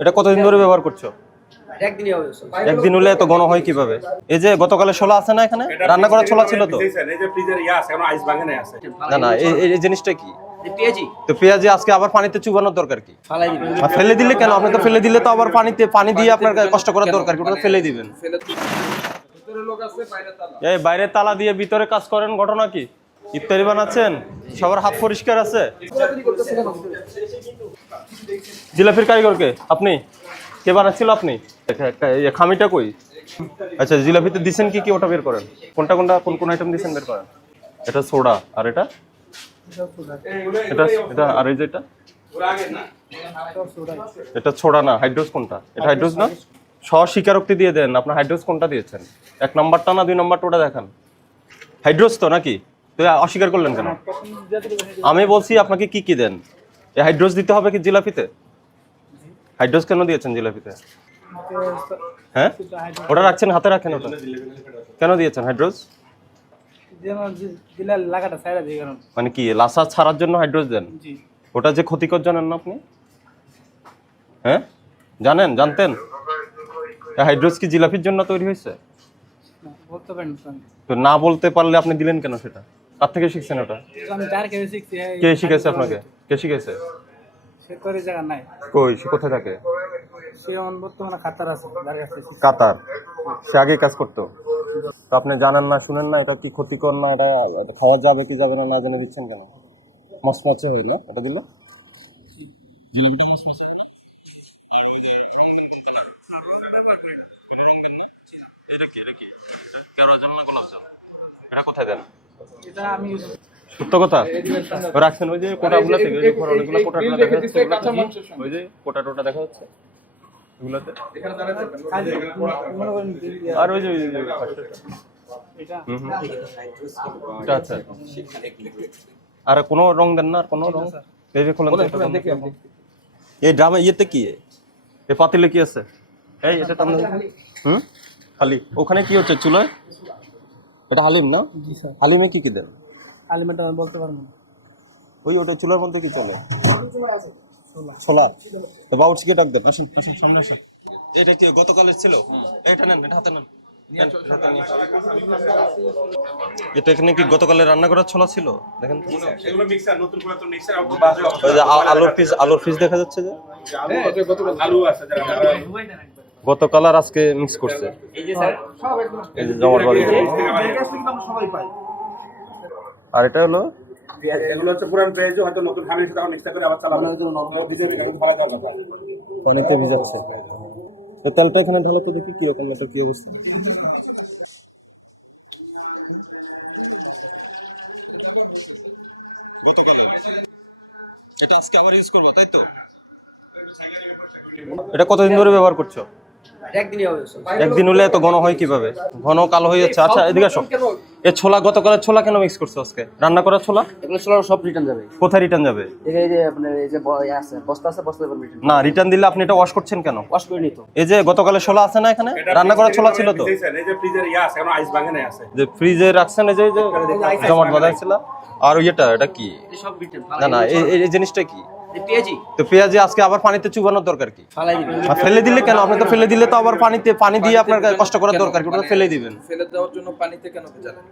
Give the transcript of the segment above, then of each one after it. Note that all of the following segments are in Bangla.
এটা কতদিন ধরে ব্যবহার করছো? একদিন হলে এত ঘন হয় কিভাবে? এই যে গতকালে ছোলা আছে না, এখানে রান্না করা ছোলা ছিল তো? না না, এই জিনিসটা কি? তো পেঁয়াজি আজকে আবার পানিতে চুবানোর দরকার কি? ফেলে দিলে কেন? আপনি তো ফেলে দিলে তো আবার পানি দিয়ে আপনার কষ্ট করার দরকার কি? ওটা ফেলে দিবেন। এই বাইরে তালা দিয়ে ভিতরে কাজ করেন, ঘটনা কি? ইফতারি বানাচ্ছেন? সবার হাত পরিষ্কার আছে? জিলাপির কারিগরকে আপনি? কে বানাচ্ছিল? আপনি? খামিটা কই? আচ্ছা, জিলাপিতে দিছেন কি কি ওটা বের করেন। কোনটা কোনটা কোন আইটেম দিছেন বের করেন। এটা সোডা, আর এটা এটা এটা আর এই যে এটা ছোড়া না, হাইড্রোস কোনটা? এটা হাইড্রোস না? স্বীকারোক্তি দিয়ে দেন, আপনার হাইড্রোস কোনটা দিয়েছেন? 1 নাম্বারটা না 2 নাম্বারটা ওটা দেখান। হাইড্রোস তো নাকি? তো অস্বীকার করলেন কেন? আমি বলছি আপনাকে কি কি দেন। এই হাইড্রোস দিতে হবে কি জিলাপিতে? হাইড্রোস কেন দিয়েছেন জিলাপিতে? হ্যাঁ, ওটা রাখছেন, হাতে রাখেন। ওটা কেন দিয়েছেন হাইড্রোস? মানে কি লাসা ছাড়ার জন্য হাইড্রোস দেন? ওটা যে ক্ষতিকর জানেন না আপনি? হ্যাঁ জানতেন? হাইড্রোস কি জিলাপির জন্য তৈরি হয়েছে? তো না বলতে পারলে আপনি দিলেন কেন সেটা? কার থেকে শিখছেন ওটা? কে শিখেছে আপনাকে? কে শিখেছে? কই, সে কোথায় থাকে? কাতার। সে আগে কাজ করতো। তো আপনি জানেন না, শুনেন না এটা কি ক্ষতিকর না, এটা খাওয়া যাবে কি যাবে না, না জেনে দিচ্ছেন কেন? মশলাচে হইল এটা দিল। কোথায় দেন? সত্য কথা রাখছেন। ওই যে কোটাগুলো থেকে অনেকগুলো কোটা দেখা যাচ্ছে, ওই যে কোটা টোটা দেখা যাচ্ছে এগুলাতে। আর ওই যে আচ্ছা, আর কোনো রং দেন না? আর কোনো রং? এই যে খোলেন এই ড্রামে ইয়েতে কি, এই পাতিলে কি আছে? এই এটা টান। খালি ওখানে কি হচ্ছে চুলায়? এটা হালিম না? হালিমে কি কি দেন? হালিমটা বলতে পারবো না। ওই ওটা চুলার মধ্যে কি চলে? ছোলা। তো বাউচিকে ডাক দেন, আসেন আসেন সামনে আসেন। এটা কি গতকালের ছিল? এটা নেন, এটা হাতে নেন। এটা এখানে কি গতকালের রান্না করা ছোলা ছিল? দেখেন এগুলো মিক্সার, নতুন পুরাতন মিক্সার। আলুর পিস দেখা যাচ্ছে যে আলু আছে গতকাল আর আজকে মিক্স করছে। এই যে স্যার এই যে জমাট বাড়ি। আর এটা হলো এগুলো হচ্ছে পুরান পেঁয়াজ, হয়তো নতুন খামির সাথে মিক্স করে আবার চালানো হলো। নরমাল ভিজে এখন ভালো দরকার অনেকে ভিজাচ্ছে। তো তেলটা এখানে ঢালো তো দেখি কি রকম, এটা কি অবস্থা। এটা আজকে আবার ইউজ করব, তাই তো? এটা কতদিন ধরে ব্যবহার করছো? একদিন হলে এত ঘন হয় কিভাবে? ঘন কালো হয়ে যাচ্ছে। আচ্ছা এদিকে আসো। এই ছোলা গতকালের ছোলা কেন মিক্স করছো আজকে? রান্না করা ছোলা? এগুলো ছোলা সব রিটার্ন যাবে। কোথায় রিটার্ন যাবে? এই যে আপনার এই যে আছে বস্তা আছে, বস্তার উপর রিটার্ন। না, রিটার্ন দিলে আপনি এটা ওয়াশ করছেন কেন? ওয়াশ করে নি তো। এই যে গতকালের ছোলা আছে না, এখানে রান্না করা ছোলা ছিল তো? এই যে ফ্রিজের আছে, এখন আইস ভাঙে নাই আছে। যে ফ্রিজে রাখছেন এই যে জমাট বাঁধা ছিল। আর এটা কি? সব রিটার্ন। না না, এই জিনিসটা কি? পেঁয়াজি। তো পেঁয়াজি আজকে আবার পানিতে চুবানোর দরকার কি? ফেলে দিলে কেন? আপনি তো ফেলে দিলে তো আবার পানি দিয়ে আপনার কষ্ট করার দরকার কি? ওটা ফেলে দিবেন। ফেলে দেওয়ার জন্য পানিতে কেন ভেজালেন?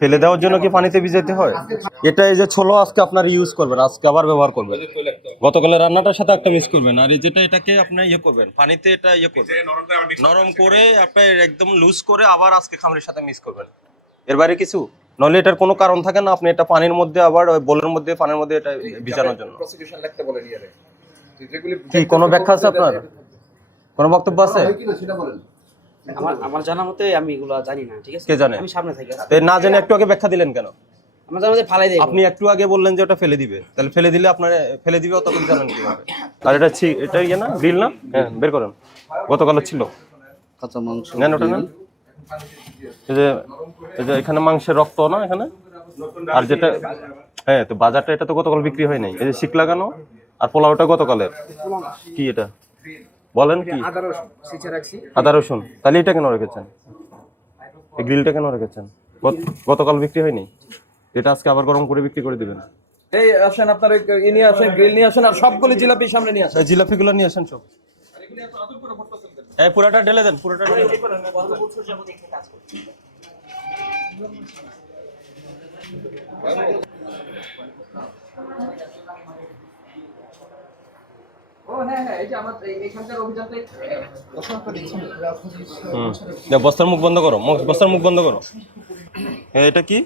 ফেলে দেওয়ার জন্য কি পানিতে ভিজাতে হয়? এটা এই যে ছোলা আজকে আপনার ইউজ করবেন, আজকে আবার ব্যবহার করবেন। গতকালের রান্নাটার সাথে একটা মিক্স করবেন। আর এই যেটা এটাকে আপনি ইয়ে করবেন, পানিতে এটা ইয়ে করবেন, নরম করে আপনি একদম লুজ করে আবার আজকে খামিরের সাথে মিক্স করবেন। এর বাইরে কিছু নলে এটার কোনো কারণ থাকে না। আপনি এটা পানির মধ্যে আবার ওই বোলের মধ্যে পানির মধ্যে এটা ভিজানোর জন্য কি কোনো ব্যাখ্যা আছে আপনার? কোনো বক্তব্য আছে? আমার জানা মতে আমি এগুলো জানি না। ঠিক আছে, কে জানে? আমি সামনে থাকি। না জেনে একটু আগে ব্যাখ্যা দিলেন কেন? আমার জানা মতে ফালাই দেব। আপনি একটু আগে বললেন যে ওটা ফেলে দিবে, তাহলে ফেলে দিলে আপনার ফেলে দিবে তখন জানেন কিভাবে? আর এটা ইয়ে না, গ্রিল না? হ্যাঁ, বের করেন। গতকালের ছিল কাঁচা মাংস। নেন ওটা নেন। এই যে এখানে মাংসের রক্ত না এখানে। আর যেটা হ্যাঁ, তো বাজারটা এটা তো গতকাল বিক্রি হয় নাই। এই যে শিক লাগানো আর পোলাওটা গতকালের। কি এটা বলেন? কি আদা রসুন? তাহলে এটা কেন রেখেছেন? এই গ্রিলটা কেন রেখেছেন? গতকাল বিক্রি হয়নি, এটা আজকে আবার গরম করে বিক্রি করে দিবেন। এই আসেন আপনার ই নিয়ে আসেন, গ্রিল নিয়ে আসেন, আর সবগুলি জিলাপি সামনে নিয়ে আসেন। এই জিলাপিগুলো নিয়ে আসেন সব। এই পুরাটা ঢেলে দেন, পুরাটা ঢেলে দেন। ও হ্যাঁ হ্যাঁ, এই যে আমার এইখানকার অভিযানটা বস্তার মুখ বন্ধ করো, বস্তার মুখ বন্ধ করো। এটা কি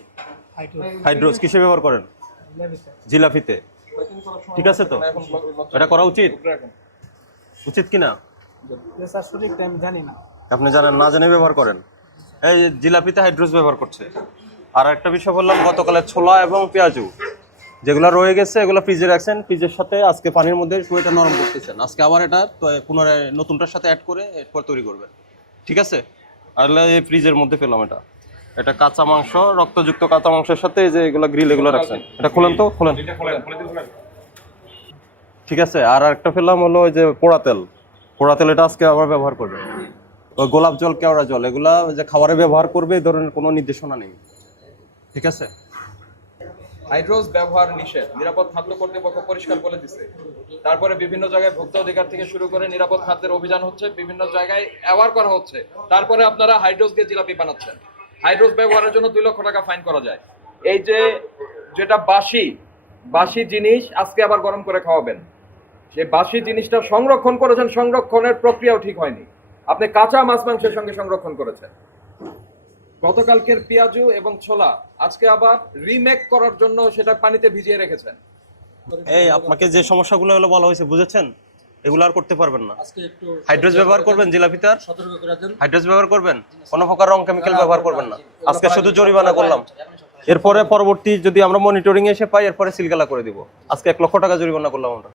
হাইড্রোজ কিসে ব্যবহার করেন? জিলাপিতে। ঠিক আছে তো, এটা করা উচিত উচিত কি না? স্যার সঠিক টাইম জানি না। আপনি জানেন না, জেনে ব্যবহার করেন। এই জিলাপিতে হাইড্রোজ ব্যবহার করছে। আর একটা বিষয় বললাম, গতকালের ছোলা এবং পেঁয়াজু যেগুলো রয়ে গেছে এগুলো ফ্রিজে রাখছেন, ফ্রিজের সাথে আজকে পানির মধ্যে একটু এটা নরম করতেছেন, আজকে আবার এটা পুনরায় নতুনটার সাথে অ্যাড করে এরপর তৈরি করবেন। ঠিক আছে? আর এই ফ্রিজের মধ্যে পেলাম এটা, এটা কাঁচা মাংস, রক্তযুক্ত কাঁচা মাংসের সাথে যে এগুলো গ্রিল এগুলো রাখছেন। এটা খোলেন তো, খোলেন। ঠিক আছে। আর একটা পেলাম হলো ওই যে পোড়া তেল, পোড়া তেল এটা আজকে আবার ব্যবহার করবে। ওই গোলাপ জল, কেওড়া জল এগুলা যে খাবারে ব্যবহার করবে এই ধরনের কোনো নির্দেশনা নেই। ঠিক আছে? হাইড্রোজ ব্যবহার নিষেধ, নিরাপদ খাদ্য কর্তৃপক্ষ পরিষ্কার বলে দিচ্ছে। তারপরে বিভিন্ন জায়গায় ভোক্তা অধিকার থেকে শুরু করে নিরাপদ খাদ্যের অভিযান হচ্ছে, বিভিন্ন জায়গায় অ্যাওয়ার করা হচ্ছে। তারপরে আপনারা হাইড্রোজ দিয়ে জিলাপি বানাচ্ছেন। হাইড্রোজ ব্যবহারের জন্য 2 লক্ষ টাকা ফাইন করা যায়। এই যে যেটা বাসি জিনিস আজকে আবার গরম করে খাওয়াবেন, সেই বাসি জিনিসটা সংরক্ষণ করেছেন, সংরক্ষণের প্রক্রিয়াও ঠিক হয়নি। আপনি কাঁচা মাছ মাংসের সঙ্গে সংরক্ষণ করেছেন। গতকালকের পেঁয়াজু এবং ছোলা আজকে আবার রিমেক করার জন্য সেটা পানিতে ভিজিয়ে রেখেছেন। এই আপনাকে যে সমস্যাগুলো হলো বলা হয়েছে, বুঝেছেন? এগুলো আর করতে পারবেন না। হাইড্রোজ ব্যবহার করবেন জিলাপিতে, আর হাইড্রোজ ব্যবহার করবেন, কোনো প্রকার রং কেমিক্যাল ব্যবহার করবেন না। আজকে শুধু জরিমানা করলাম, এরপরে পরবর্তী যদি আমরা মনিটরিং এসে পাই এরপরে সিলগালা করে দিব। আজকে 1 লক্ষ টাকা জরিমানা করলাম আমরা।